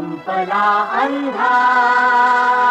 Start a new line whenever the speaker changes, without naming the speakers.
म्पदा अन्धा।